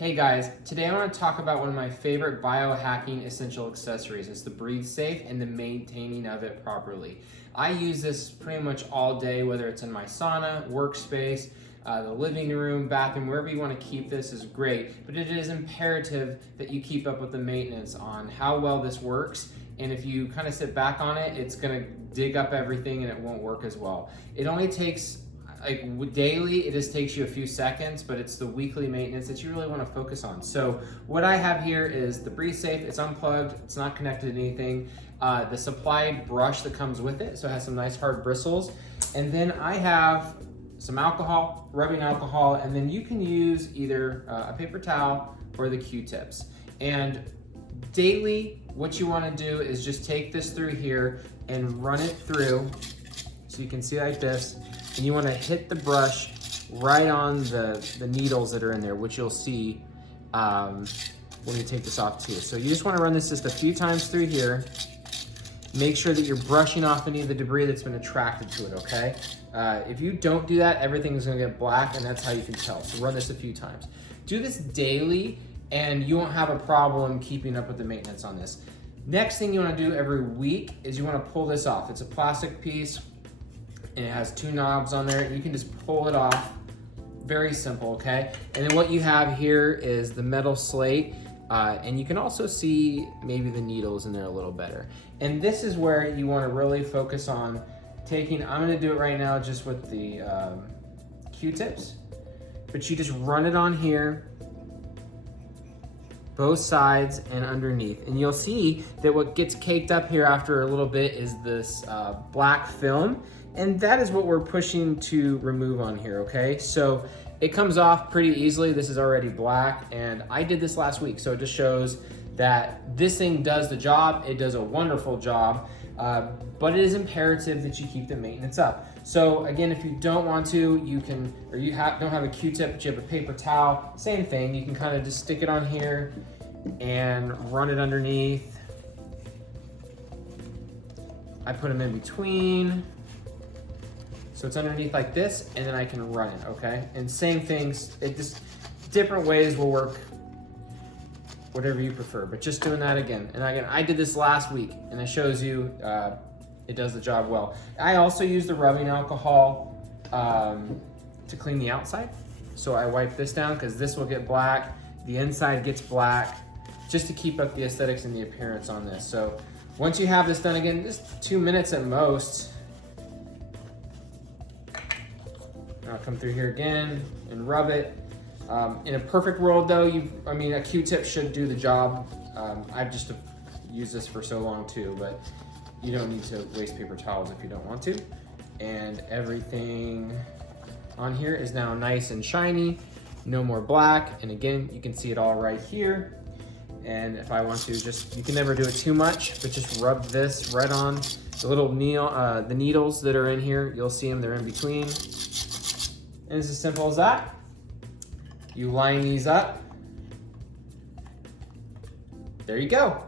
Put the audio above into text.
Hey guys, today I want to talk about one of my favorite biohacking essential accessories. It's the breathe safe and the maintaining of it properly. I use this pretty much all day, whether it's in my sauna, workspace, the living room, bathroom, wherever you want to keep this is great, but it is imperative that you keep up with the maintenance on how well this works. And if you kind of sit back on it, it's going to dig up everything and it won't work as well. It only takes daily, it just takes you a few seconds, but it's the weekly maintenance that you really want to focus on. So what I have here is the Breathe Safe. It's unplugged, it's not connected to anything. The supplied brush that comes with it, so it has some nice hard bristles. And then I have some alcohol, rubbing alcohol, and then you can use either a paper towel or the Q-tips. And daily, what you want to do is just take this through here and run it through, so you can see like this. And you want to hit the brush right on the needles that are in there, which you'll see when you take this off too. So you just want to run this just a few times through here. Make sure that you're brushing off any of the debris that's been attracted to it, okay? If you don't do that, everything is going to get black, and that's how you can tell. So run this a few times. Do this daily, and you won't have a problem keeping up with the maintenance on this. Next thing you want to do every week is you want to pull this off. It's a plastic piece, and it has two knobs on there. You can just pull it off. Very simple, okay? And then what you have here is the metal slate, and you can also see maybe the needles in there a little better. And this is where you want to really focus on taking, I'm gonna do it right now just with the Q-tips, but you just run it on here, both sides and underneath. And you'll see that what gets caked up here after a little bit is this black film. And that is what we're pushing to remove on here, okay? So it comes off pretty easily. This is already black, and I did this last week, so it just shows that this thing does the job. It does a wonderful job, but it is imperative that you keep the maintenance up. So again, if you don't want to, you can, or you don't have a Q-tip, but you have a paper towel, same thing. You can kind of just stick it on here and run it underneath. I put them in between. So it's underneath like this, and then I can run it, okay? And same things, it just, different ways will work, whatever you prefer, but just doing that again. And again, I did this last week, and it shows you it does the job well. I also use the rubbing alcohol to clean the outside. So I wipe this down, because this will get black, the inside gets black, just to keep up the aesthetics and the appearance on this. So once you have this done, again, just 2 minutes at most. I'll come through here again and rub it. In a perfect world though, a Q-tip should do the job. I've just used this for so long too, but you don't need to waste paper towels if you don't want to. And everything on here is now nice and shiny, no more black. And again, you can see it all right here. And if I want to, you can never do it too much, but just rub this right on the little the needles that are in here. You'll see them, they're in between. And it's as simple as that. You line these up. There you go.